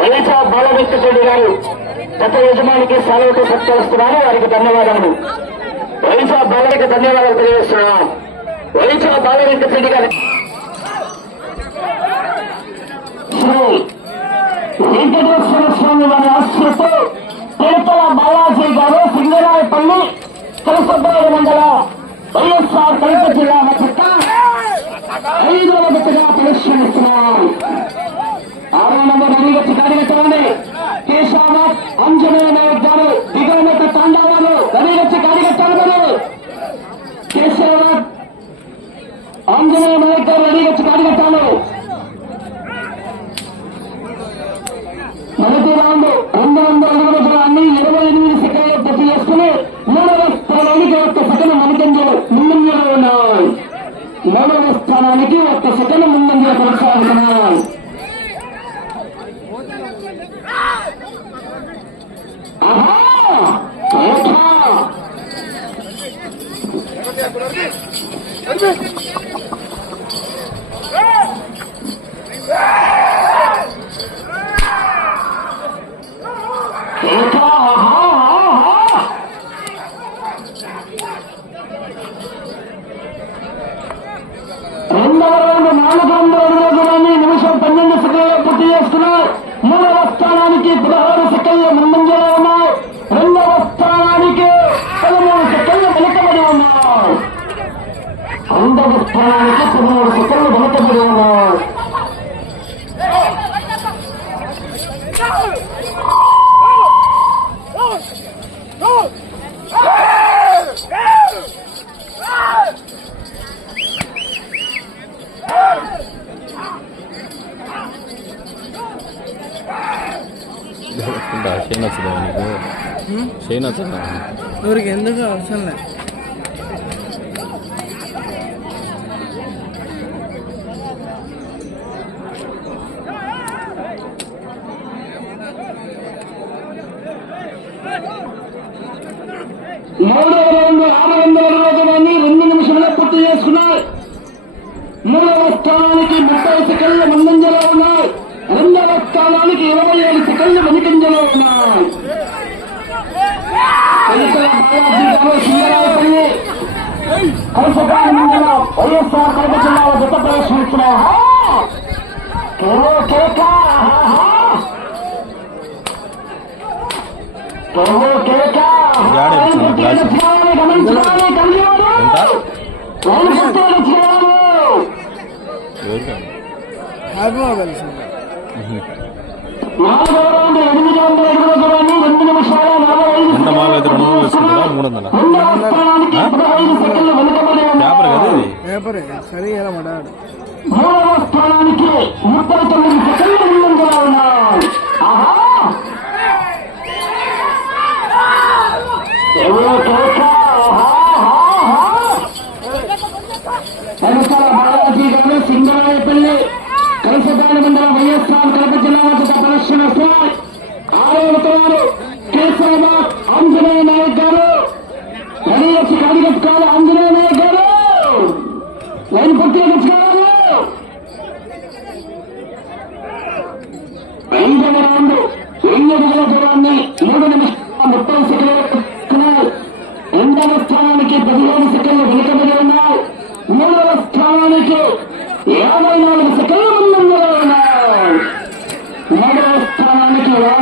వైఎస్ఆర్ బాలవెంకటరెడ్డి గారు గత యజమానికి సెలవుతో సత్కరిస్తున్నాను. వారికి ధన్యవాదములు. వైఎస్ఆర్ బాలకి ధన్యవాదాలు తెలియజేస్తున్నాను. వైఎస్ఆర్ బాలవెంకటరెడ్డి గారు. శ్రీ వెంకటేశ్వర స్వామి వారి ఆశ్రతో తిరుపల బాలాజీ గారు సింగరాయపల్లి కలసబాయి మండల వైఎస్ఆర్ కడప జిల్లా చట్ట ఐదవ గతగా పరిష్కరిస్తున్నారు ఆరో నంబర్ అడిగచ్చి కార్యకర్తలని కేశవనాథ్ అంజనేయ నాయక్ గారు తాండవాలు అడిగచ్చి కార్యకర్తలు గారు ఆంజనేయ నాయక్ గారు అడిగచ్చి కార్యకర్తలు మొదటి రౌండ్ రెండు వందల అడుగుల దూరాన్ని ఇరవై ఎనిమిది సెకండ్లు పూర్తి చేసుకుని మూడవ స్థానానికి ఒక్క సెకండ్ ముందంజలు ముందంజలో ఉన్నాయి మూడవ స్థానానికి ఒక్క సెకండ్ ముందంజలు ఆహా! nosotros, ¿cómo nosotros podemos 나 제이나 지나오고 제이나잖아 모르겠는데 괜찮네 మూడవ రౌండ్ ఆరు వందల అడుగుల రెండు నిమిషంలో పూర్తి చేసుకున్నాయి. మూడవ స్థానానికి ముప్పై సెకండ్ల ముందంజలో ఉన్నాయి. రెండవ స్థానానికి ఇరవై ఏడు సెకండ్ల వెనుకంజలో ఉన్నాయి. వైఎస్ఆర్ కడప గత యాడ ఇచ్చింది క్లాస్? గమనించాలి కలిగేవారు ఎంత వాళ్ళు గుర్తులు ఇచ్చేవారు ఎవరికి హ్యాపీ మొబైల్స్ నాలుగవ రౌండ్ ఎనిమిది వందల అడుగుల దూరాన్ని రెండు నిమిషాల నలభై ఐదు ఎంత మాలో అయితే రెండు వందలు తీసుకుంటారా మూడు వందల రెండవ స్థానానికి పదహైదు సెకండ్లు వెనుకబడి పేపర్ కదా ఉన్నాయి ఇది పేపర్ సరి ఎలా మడాడు మూడవ స్థానానికి ముప్పై తొమ్మిది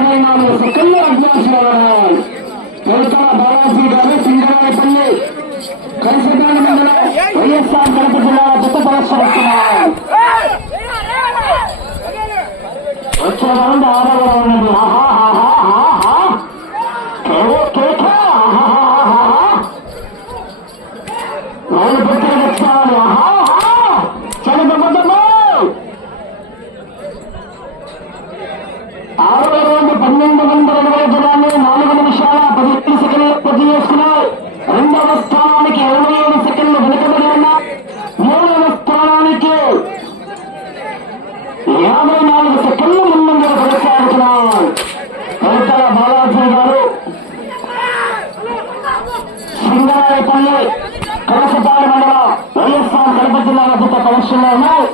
స్థానానికి యాభై నాలుగు సెకండ్లు అభ్యాసంలో ఉన్నాయి కొలతల బాలాజీ గారు సింగరాయపల్లి కలిసిదాని వైఎస్ఆర్ కడప జిల్లా జత ప్రదర్శనిస్తున్నారు వచ్చే రౌండ్ ఆరవ రౌండ్ ఆహా ఆహా వచ్చారు ఆహా ఆహా చెలగబడ్డము ఆరవ రౌండ్ పన్నెండు వందల అరవై దూరాన్ని నాలుగు నిమిషాల పదిహేను సెకండ్లు పూర్తి చేసుకున్నాయి రెండవ స్థానానికి ఇరవై ఏడు సెకండ్లు వెనుకబడి ఉన్నాయి మూడవ స్థానానికి యాభై నాలుగు సెకండ్లు ముందంజలు కొనసాగుతున్నారు కవితల బాలాజీ గారు సింగరాయపల్లి కలసపాడు మండలం వైఎస్ఆర్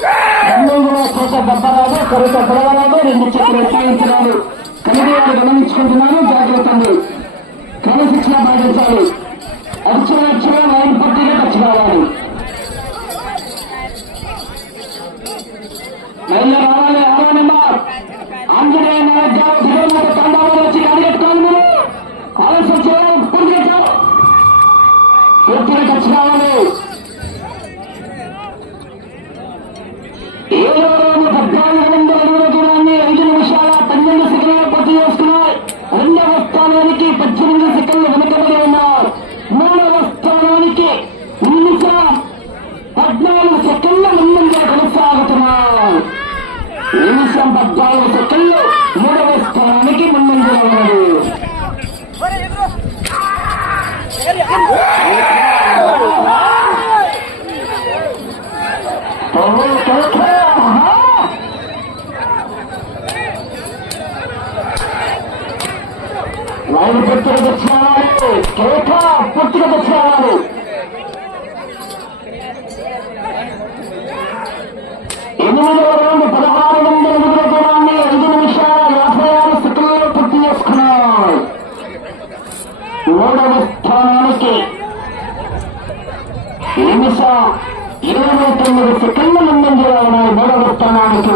కడప కూడా కోట రెండు చెట్లు ఉపయోగించరాదు కలిగి వారు జాగ్రత్త అండి క్రమశిక్షణ పాటించాలి అక్షర అక్షర లైన్ పట్టిగా కావాలి. మళ్ళీ రావాలి ఆరో నెంబర్. ఆంజనేయ నాయక్ గారు వచ్చి అడిగెట్టుకోవాలి మీరు ఆలస్యం చేయాలి పూర్తి పూర్తిగా కావాలి ఏడవ రోజు పద్నాలుగు వందల అడుగుల దూరాన్ని ఐదు నిమిషాల పన్నెండు సెకండ్లు పూర్తి చేస్తున్నాయి రెండవ స్థానానికి పద్దెనిమిది సెకండ్లు వెనుకబడి ఉన్నారు మూడవ స్థానానికి నిమిషం పద్నాలుగు సెకండ్ల ముందుగా కొనసాగుతున్నారు నిమిషం పద్నాలుగు సెకండ్లు మూడవ స్థానానికి ముందంజలో ఉన్నది ఓహో, ఓహో, ఆహా. లైన్ కేక నిమిషం ఇరవై తొమ్మిది సెకండ్ల ముందంజలో ఉన్నాయి మూడవ స్థానానికి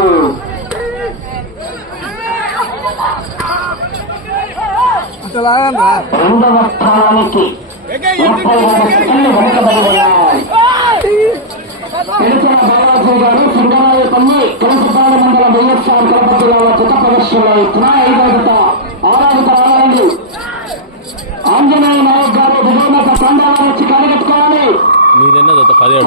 రెండవ స్థానానికి ముప్పై రెండు సెకండ్లు వెనుకబడి ఉన్నాయి బాలాజీ గారు సింగరాయపల్లి కలసపాల మండలం వైఎస్ఆర్ కడప జిల్లాలో చిత్త ప్రదర్శనలో ఇస్తున్న ఐదవ ఆరాధిత రావాలండి ఆంజనేయ నాయక్ గారు దిగువన ప్రాంతాలను వచ్చి కనిపెట్టుకోవాలి నీదెన్న జత పదిహేడు అవసరం చేయాలి లైన్ పట్టుకు తెచ్చుకోవాలి తొమ్మిదవ అదే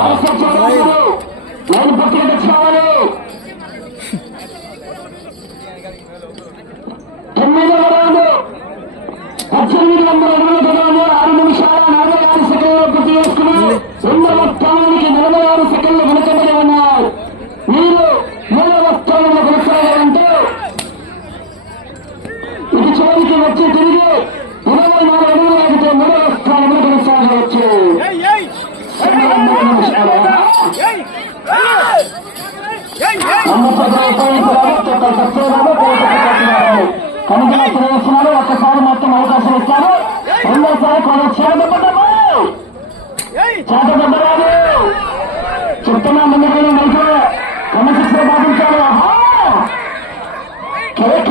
పద్దెనిమిది వందల అడుగుల ఆరు నిమిషాల నలభై ఆరు సెకండ్లు పూర్తి చేసుకున్నారు రెండవ స్థానానికి నలభై ఆరు సెకండ్లు వెనుకబడి ఉన్నారు మీరు మూడవ స్థానంలో కొనసాగాలంటే ఇది చివరికి వచ్చి తిరిగి ఇరవై నాలుగు అడుగులు ఆగితే మూడవ స్థానంలో కొనసాగవచ్చు సమయం మూడు నిమిషాలు. కనుక ప్రవేశనాలు ఒక్కసారి మొత్తం అవకాశం ఇస్తారు రెండోసారి కొన్ని చేతపడ్డము చేతపడ్డరాదు చెప్తున్నా ముందుకెళ్ళి నైతే క్రమశిక్షణ పాటించాలి ఆహా కేక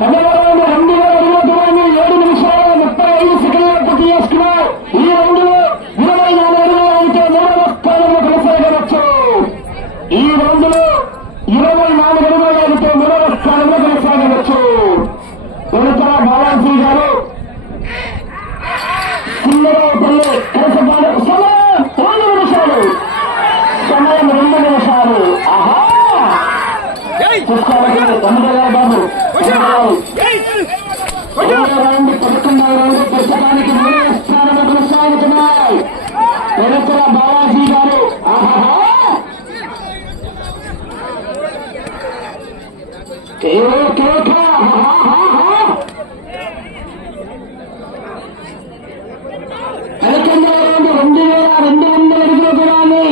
పదహారు రెండు వేల ఇరవై దూరాన్ని ఏడు నిమిషాలు ముప్పై ఐదు సెకండ్లు పూర్తి చేసుకున్నారు ఈ రౌండ్లో ఇరవై నాలుగు అడుగులు అయితే మూడవ స్థానంలో కొనసాగవచ్చు ఈ రౌండ్లో ఇరవై నాలుగు అయితే మూడవ స్థానంలో కొనసాగవచ్చు. వెనుకల బాలాజీ గారు. సింగరావుపల్లి కలసపాడు సమయం రెండు నిమిషాలు. సమయం రెండు నిమిషాలు. ఆహా! చూసుకోవాలి. తొమ్మిదవ బాబు తొమ్మిదవ రెండవ రౌండ్ పదకొండవ రౌండ్ పుస్తకానికి మూడవ స్థానంలో కొనసాగుతున్నాయి వెనుకల బాలాజీ గారు ఆహాహా కేవో కేక ఆహాహాహా. పదకొండవ రౌండ్ రెండు వేల రెండు వందల అడుగుల దూరాన్ని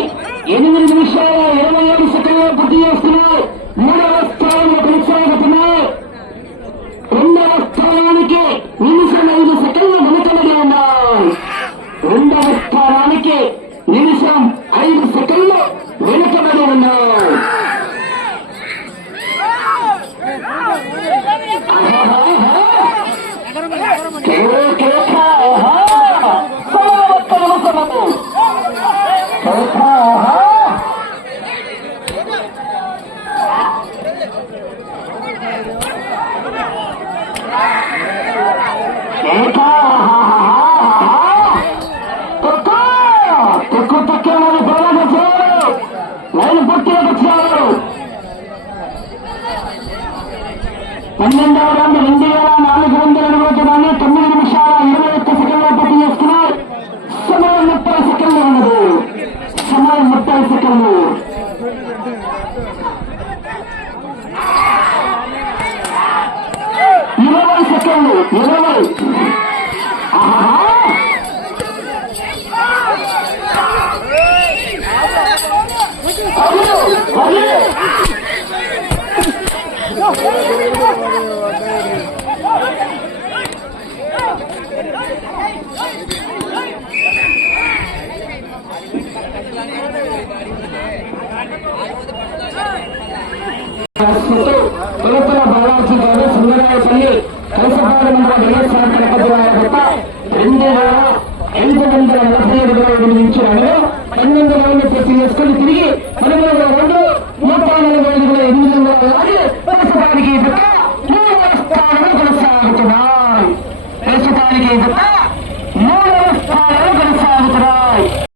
ఎనిమిది నిమిషాల ఇరవై ఏడు సెకండ్లు పూర్తి చేస్తున్నాయి మూడవ స్థానంలో కొనసాగుతున్నాయి రెండవ స్థానానికి నిమిషం ఐదు సెకండ్లు వెనుకబడి ఉన్నాయి రెండవ స్థానానికి నిమిషం ఐదు సెకండ్లు వెనుకబడి ఉన్నాయి కేవో కేక ఆహా. సమవత్త నిమిషములు. కేక ఆహా. కేక ఆహా. తక్కువ. తక్కువ తక్కువ మంది పోరాటం చేయాలి లైన్ పూర్తిగా చేయాలి పన్నెండవ రౌండ్ రెండు వేల నాలుగు వందల అడుగుల దూరాన్ని